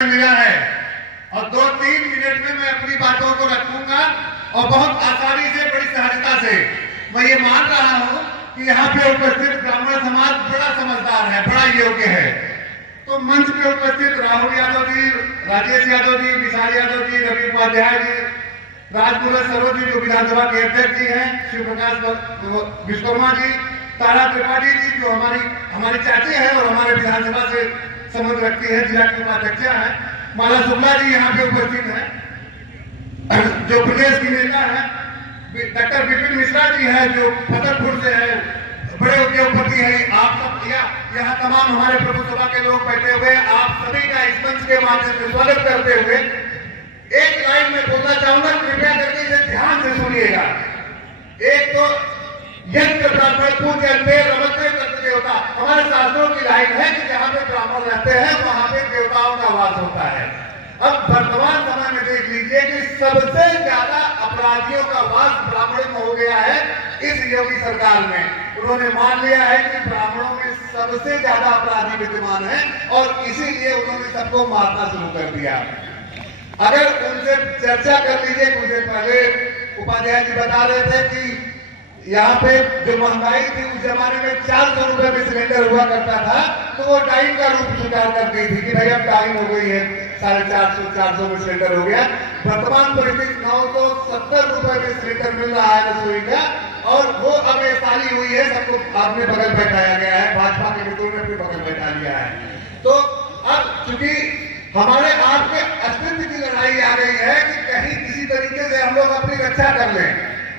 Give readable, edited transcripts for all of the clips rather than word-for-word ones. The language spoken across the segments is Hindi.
मिला है और 2-3 मिनट में मैं अपनी बातों को रखूंगा और बहुत आसानी से, बड़ी सहजता से मैं ये मान रहा हूं कि यहाँ पे उपस्थित ब्राह्मण समाज बड़ा समझदार है, बड़ा योग्य है। तो मंच पे उपस्थित राहुल यादव जी, राजेश यादव जी, विशाल यादव जी, रवि उपाध्याय जी, राजपुर सरोज जी जो विधानसभा के अध्यक्ष जी हैं, शिव प्रकाश विश्वकर्मा जी, तारा त्रिपाठी जी जो हमारी चाची है और हमारे विधानसभा से संबंध रखती है, जिला की उपाध्यक्ष है, माला शुक्ला जी यहाँ पे उपस्थित है, जो प्रदेश की नेता है, डॉक्टर विपिन मिश्रा जी है जो फतेहपुर से है, बड़े उद्योगपति हैं। आप सब यहाँ तमाम हमारे प्रभु सभा के लोग बैठे हुए, आप सभी का इस मंच के माध्यम से स्वागत करते हुए एक लाइन में बोलना चाहूंगा, कृपया करके इसे ध्यान से सुनिएगा। एक तो यज्ञ ब्राह्मण पूज्य रमते करते देवता, हमारे शास्त्रों की लाइन है कि जहाँ पे ब्राह्मण रहते हैं वहां पे देवताओं का वास होता है। अब वर्तमान समय में देख लीजिए कि सबसे ज्यादा अपराधियों का वास ब्राह्मणों में हो गया है इस योगी सरकार में। उन्होंने मान लिया है कि ब्राह्मणों में सबसे ज्यादा अपराधी विद्यमान है और इसीलिए उन्होंने सबको मारना शुरू कर दिया। अगर उनसे चर्चा कर लीजिए, उनसे पहले उपाध्याय जी बता रहे थे कि यहाँ पे जो महंगाई थी उस जमाने में 400 रुपए में सिलेंडर हुआ करता था, तो वो टाइम का रूप स्वीकार करती थी कि भाई अब टाइम हो गई है, 450 में सिलेंडर हो गया। वर्तमान परिस्थिति 970 रुपए में सिलेंडर मिल रहा है रसोई का, और वो अब ये साली हुई है, सबको आपने बगल बैठाया गया है, भाजपा के मित्रों ने अपने बगल बैठा लिया है। तो अब चूंकि हमारे आपके अस्तित्व की लड़ाई आ गई है कि कहीं किसी तरीके से हम लोग अपनी रक्षा कर लें।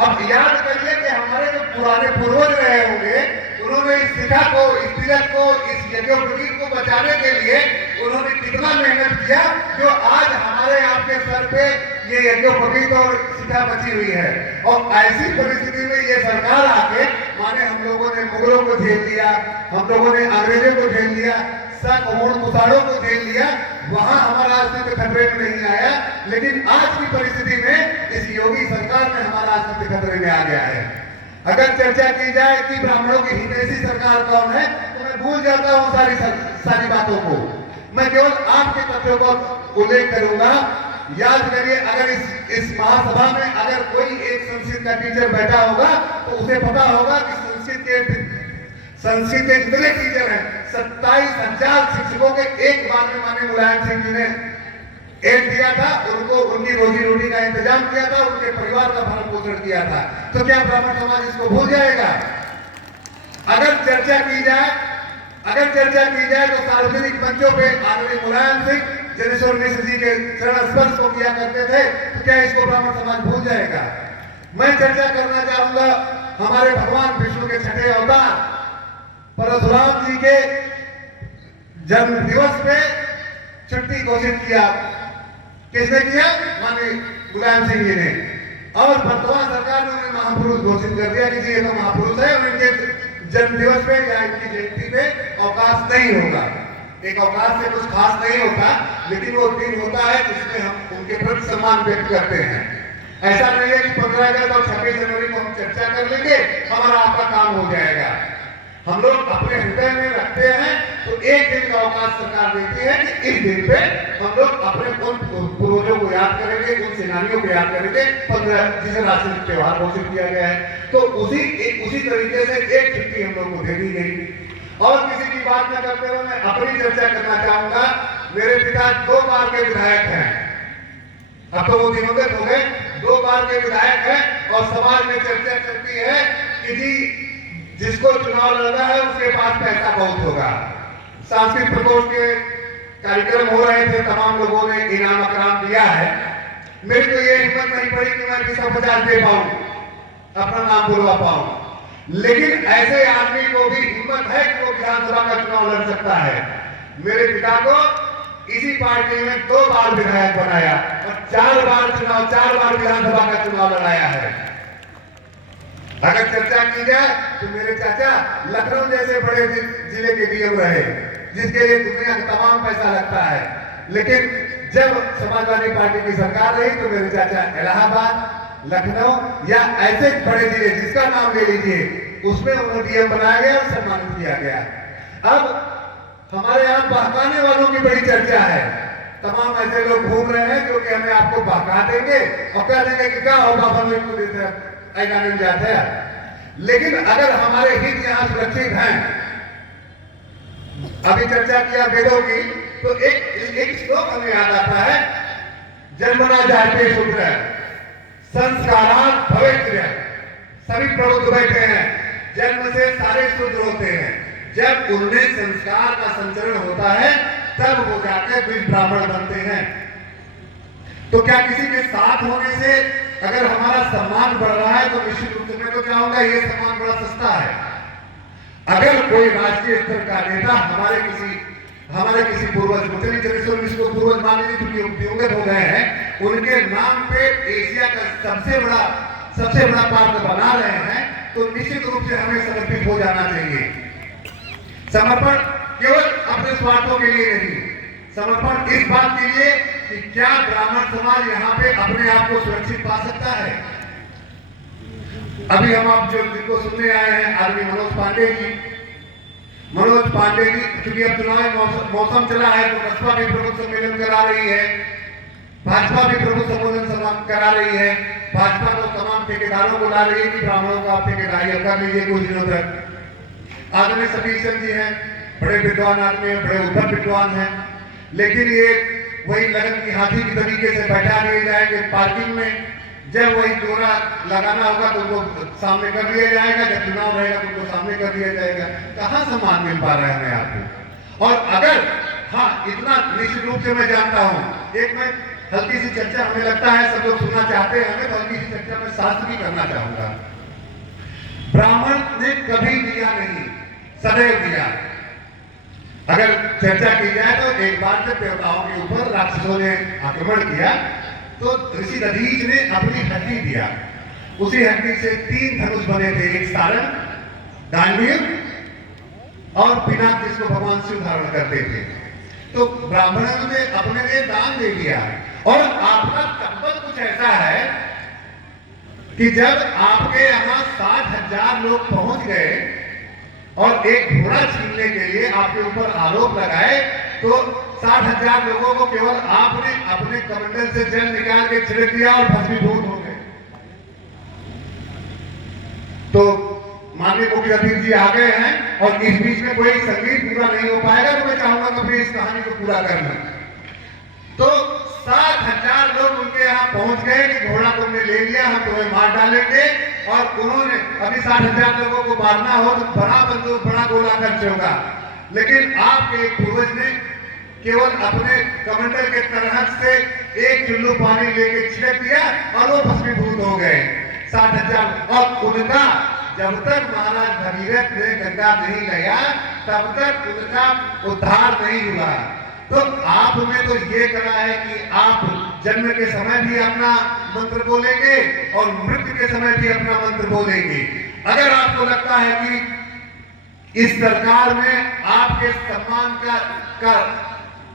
अब याद करिए कि हमारे जो पुराने पूर्वज रहे होंगे, उन्होंने इस शिखा को, इस तिलक को, इस यज्ञोपवीत को बचाने के लिए उन्होंने कितना मेहनत किया, जो आज हमारे आपके सर पे ये यज्ञोपवीत और शिखा बची हुई है। और ऐसी परिस्थिति में ये सरकार आके, माने हम लोगों ने मुगलों को झेल लिया, हम लोगों ने अंग्रेजों को झेल लिया, मुसाड़ों को झेल लिया, वहां हमारा अस्तित्व खतरे में नहीं आया। लेकिन आज की परिस्थिति में इस योगी सरकार में हमारा अस्तित्व खतरे में आ गया है। अगर चर्चा की जाए कि ब्राह्मणों की हितैषी सरकार कौन है, तो मैं भूल जाता हूँ सारी बातों को। मैं केवल आपके तथ्यों का उल्लेख करूंगा। याद करिए, अगर इस महासभा में अगर कोई एक संस्कृत का टीचर बैठा होगा तो उसे पता होगा कि संस्कृत के जितने टीचर हैं, 27,000 शिक्षकों के एक बार में माननीय मुलायम सिंह जी ने एक दिया था, उनको उनकी रोजी रोटी का इंतजाम किया था, उनके परिवार का भरण पोषण किया था। तो क्या ब्राह्मण समाज इसको भूल जाएगा? अगर चर्चा की जाए तो सार्वजनिक मंचों पे आदरणीय मुलायम सिंह जनेश्वर मिश्र जी के चरण स्पर्श को किया करते थे, तो क्या इसको ब्राह्मण समाज भूल जाएगा? मैं चर्चा करना चाहूंगा हमारे भगवान विष्णु के छठे अवतार परशुराम जी के जन्म दिवस पे छुट्टी घोषित किया। किसने किया? माननीय मुलायम सिंह जी ने। और वर्तमान सरकार ने उन्हें महापुरुष घोषित कर दिया कि ये तो महापुरुष है और इनके जन्म दिवस पे या इनकी जयंती पे अवकाश नहीं होगा। एक अवकाश से कुछ खास नहीं होता, लेकिन वो दिन होता है जिसमें हम उनके प्रति सम्मान व्यक्त करते हैं। ऐसा नहीं है कि 15 अगस्त और 26 जनवरी को हम चर्चा कर लेंगे, हमारा आपका काम हो जाएगा। हम लोग अपने हृदय में रखते हैं, तो एक दिन का अवकाश सरकार देती है कि इस दिन पे हम लोग अपने उन पूर्वजों को याद करेंगे, उन सेनानियों को याद करेंगे, 15 जिसे राष्ट्रीय त्योहार घोषित किया गया है। तो उसी तरीके से एक छुट्टी हम लोग को दे दी गई। और किसी की बात न करते हुए मैं अपनी चर्चा करना चाहूंगा। मेरे पिता 2 बार के विधायक हैं, अब तो वो दिवंगत हो गए, 2 बार के विधायक हैं, और समाज में चर्चा चलती है कि जी जिसको चुनाव लड़ना है उसके पास पैसा बहुत होगा। सांस्कृतिक प्रकोष्ठ के कार्यक्रम हो रहे थे, तमाम लोगों ने इनाम अकराम दिया है। मेरी तो ये हिम्मत नहीं पड़ी कि मैं 250 दे पाऊं, अपना नाम बुलवा पाऊं। लेकिन ऐसे आदमी को भी हिम्मत है कि वो विधानसभा का चुनाव लड़ सकता है। मेरे पिता को इसी पार्टी में 2 बार विधायक बनाया और 4 बार विधानसभा का चुनाव लड़ाया है। अगर चर्चा की जाए तो मेरे चाचा लखनऊ जैसे बड़े जिले के डीएम रहे, जिसके लिए दुनिया का तमाम पैसा लगता है। लेकिन जब समाजवादी पार्टी की सरकार रही तो मेरे चाचा इलाहाबाद, लखनऊ या ऐसे बड़े जिले जिसका नाम ले लीजिए, उसमें उन्हें डीएम बनाया गया और सम्मानित किया गया। अब हमारे यहाँ बहकाने वालों की बड़ी चर्चा है तमाम ऐसे लोग घूम रहे हैं जो कि हमें आपको बहका देंगे और कह देंगे कि क्या और बाबा लोग को देते हैं ऐसा नहीं जाते हैं। लेकिन अगर हमारे हित यहाँ सुरक्षित हैं, अभी चर्चा किया वेदों की, तो एक श्लोक हमें याद आता है, जन्मना जाते शूद्र संस्कारात् भवेत्। सभी प्रबुद्ध बैठे हैं, जन्म से सारे शूद्र होते हैं, जब उनमें संस्कार का संचरण होता है तब वो जाकर बीज ब्राह्मण बनते हैं। तो क्या किसी के साथ होने से अगर हमारा सम्मान बढ़ रहा है तो निश्चित रूप से मैं तो चाहूंगा ये सम्मान बड़ा सस्ता है। अगर कोई राष्ट्रीय स्तर का नेता हमारे किसी पूर्वज को पूर्वज मान लीजिए क्योंकि दिवंगत हो गए हैं, उनके नाम पे एशिया का सबसे बड़ा पार्क बना रहे हैं, तो निश्चित रूप से हमें समर्पित हो जाना चाहिए। समर्पण केवल अपने स्वार्थों के लिए नहीं, समर्पण इस बात के लिए कि क्या ब्राह्मण समाज यहाँ पे अपने आप को सुरक्षित पा सकता है। अभी हम आप जिनको सुनने आए हैं आदमी मनोज पांडे जी, क्योंकि अब चुनावी मौसम चला है तो बसपा भी प्रमुख सम्मेलन करा रही है, भाजपा भी प्रमुख सम्मेलन करा रही है, भाजपा तो तमाम ठेकेदारों को ला रही है कि ब्राह्मणों का आप ठेकेदारी कर लीजिए कुछ दिनों तक। आदमी सतीश चंद्र जी हैं, बड़े विद्वान आदमी हैं, बड़े उद्धत विद्वान हैं, लेकिन ये वही लगन की हाथी की तरीके से बैठा दिए जाएंगे पार्किंग में, जब वही जोरा लगाना होगा तो उनको सामने कर दिया जाएगा, जब चुनाव रहेगा तो उनको सामने कर दिया जाएगा। कहाँ सम्मान मिल पा रहा है हमें आपको। और अगर हाँ इतना निश्चित रूप से मैं जानता हूँ, एक मैं हल्की सी चर्चा हमें लगता है सब लोग सुनना चाहते हैं हमें, तो हल्की सी चर्चा में शास्त्र भी करना चाहूंगा। ब्राह्मण ने कभी दिया नहीं, सदैव दिया। अगर चर्चा की जाए तो एक बार जब देवताओं के ऊपर राक्षसों ने आक्रमण किया तो ऋषि दधीच ने अपनी हड्डी दिया, उसी हड्डी से 3 धनुष बने थे, एक सारंग, गांडीव और पिनाक जिसको भगवान शिव धारण करते थे। तो ब्राह्मणों ने अपने लिए दान दे दिया। और आपका तब्बत कुछ ऐसा है कि जब आपके यहाँ 60,000 लोग पहुंच गए और एक घोड़ा छीनने के लिए आपके ऊपर आरोप लगाए, तो 60,000 लोगों को केवल आपने अपने कमंडल से जल निकाल के छिड़क दिया और भस्मीभूत हो गए। तो माननीय मुख्य अतिथि जी आ गए हैं और इस बीच में कोई संगीत पूरा नहीं हो पाएगा, तो मैं चाहूंगा कि अपनी इस कहानी को पूरा कर लें। तो 60,000 लोग उनके यहाँ पहुंच गए कि घोड़ा तुमने ले लिया, हम तुम्हें मार डालेंगे। और उन्होंने अभी 60,000 लोगों को मारना हो तो बड़ा बंदूक बड़ा गोला खर्च होगा, लेकिन आपके पूर्वज ने केवल अपने कमंडल के तरहस से एक चुल्लू पानी लेके छिड़क दिया और वो भस्मीभूत हो गए 60,000। और उनका जब तक महाराज भगीरथ ने गंगा नहीं लाया तब तक उनका उद्धार नहीं हुआ। तो आप में तो ये कला है कि आप जन्म के समय भी अपना मंत्र बोलेंगे और मृत्यु के समय भी अपना मंत्र बोलेंगे। अगर आपको लगता है कि इस सरकार में आपके सम्मान का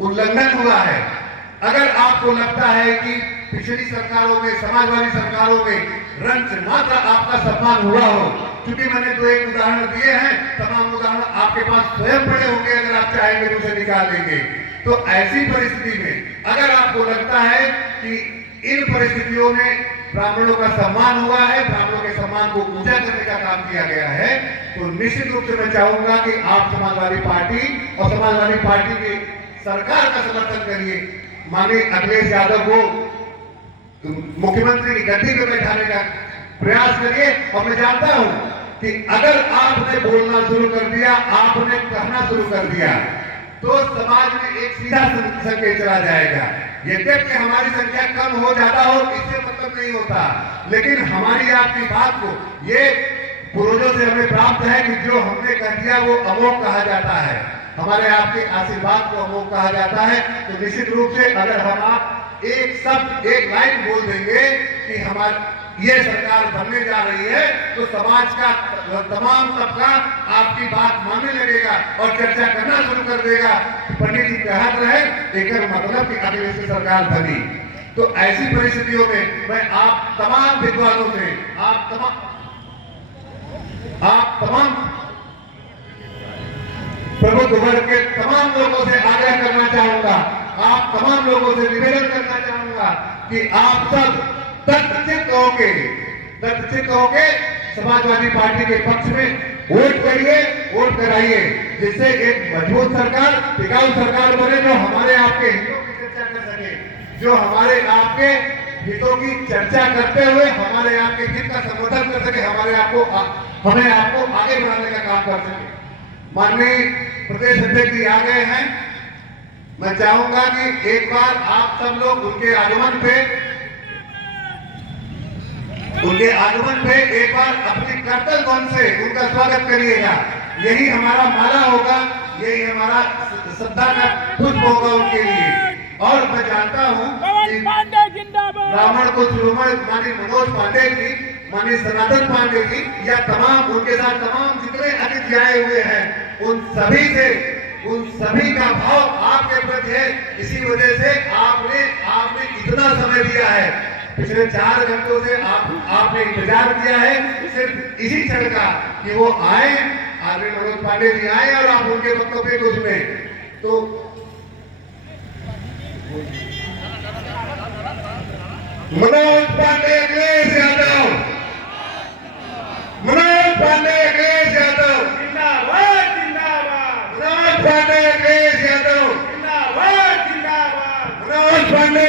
उल्लंघन हुआ है, अगर आपको लगता है कि पिछली सरकारों में, समाजवादी सरकारों में रंच मात्र आपका सम्मान हुआ हो, क्योंकि मैंने तो एक उदाहरण दिए हैं, तमाम उदाहरण आपके पास स्वयं पड़े होंगे, अगर आप चाहेंगे तो उसे निकाल लेंगे। तो ऐसी परिस्थिति में अगर आपको लगता है कि इन परिस्थितियों में ब्राह्मणों का सम्मान हुआ है, ब्राह्मणों के सम्मान को ऊंचा करने का काम किया गया है, तो निश्चित रूप से मैं चाहूंगा कि आप समाजवादी पार्टी और समाजवादी पार्टी की सरकार का समर्थन करिए। माननीय अखिलेश यादव को मुख्यमंत्री की गद्दी पे बैठाने का प्रयास करिए। और मैं जानता हूं कि अगर आपने बोलना शुरू कर दिया, आपने कहना शुरू कर दिया, तो समाज में एक सीधा संकेत चला जाएगा। यद्यपि हमारी संख्या कम हो जाता हो इससे मतलब नहीं होता, लेकिन हमारी आपकी बात को ये पूर्वजों से हमें प्राप्त है कि जो हमने कह दिया वो अमोघ कहा जाता है, हमारे आपके आशीर्वाद को अमोघ कहा जाता है। तो निश्चित रूप से अगर हम आप एक शब्द, एक लाइन बोल देंगे कि हमारे ये सरकार बनने जा रही है, तो समाज का तमाम तबका आपकी बात मानने लगेगा और चर्चा करना शुरू कर देगा। पंडित जी कहते रहे एक मतलब कि अखिलेश की सरकार बनी। तो ऐसी परिस्थितियों में मैं आप तमाम विद्वानों से, आप तमाम प्रबुद्ध वर्ग के तमाम लोगों से आग्रह करना चाहूंगा आप तमाम लोगों से निवेदन करना चाहूंगा कि आप सब तटस्थ होके समाजवादी पार्टी के पक्ष में वोट करिए, वोट कराइए, जिससे एक मजबूत सरकार, टिकाऊ सरकार बने जो हमारे आपके हितों की चर्चा कर सके, जो हमारे आपके हितों की चर्चा करते हुए हमारे आपके हित का संवर्धन कर सके, हमें आपको आगे बढ़ाने का काम कर सके। माननीय प्रदेश अध्यक्ष जी आ गए हैं। मैं चाहूंगा कि एक बार आप सब लोग उनके आगमन पे एक बार अपनी करतल ध्वनि से उनका स्वागत करिएगा। यही हमारा माला होगा, यही हमारा श्रद्धा का पुष्प होगा उनके लिए। और मैं जानता हूँ कि ब्राह्मण को शिरोमणि माननीय मनोज पांडे जी, माननीय सनातन पांडे जी या तमाम उनके साथ तमाम जितने अतिथि आए हुए हैं, उन सभी का भाव आपके प्रति है। इसी वजह से आपने इतना समय दिया है, पिछले 4 घंटों से आपने इंतजार किया है सिर्फ इसी क्षण का कि वो आए, आदरणीय मनोज पांडे जी आए और आप उनके वक्तव्य को सुने। तो मनोज पांडे अखिलेश यादव, मनोज पांडे अखिलेश यादव जिंदाबाद, जिंदाबाद। मनोज पांडे अखिलेश यादव जिंदाबाद, जिंदाबाद। मनोज पांडे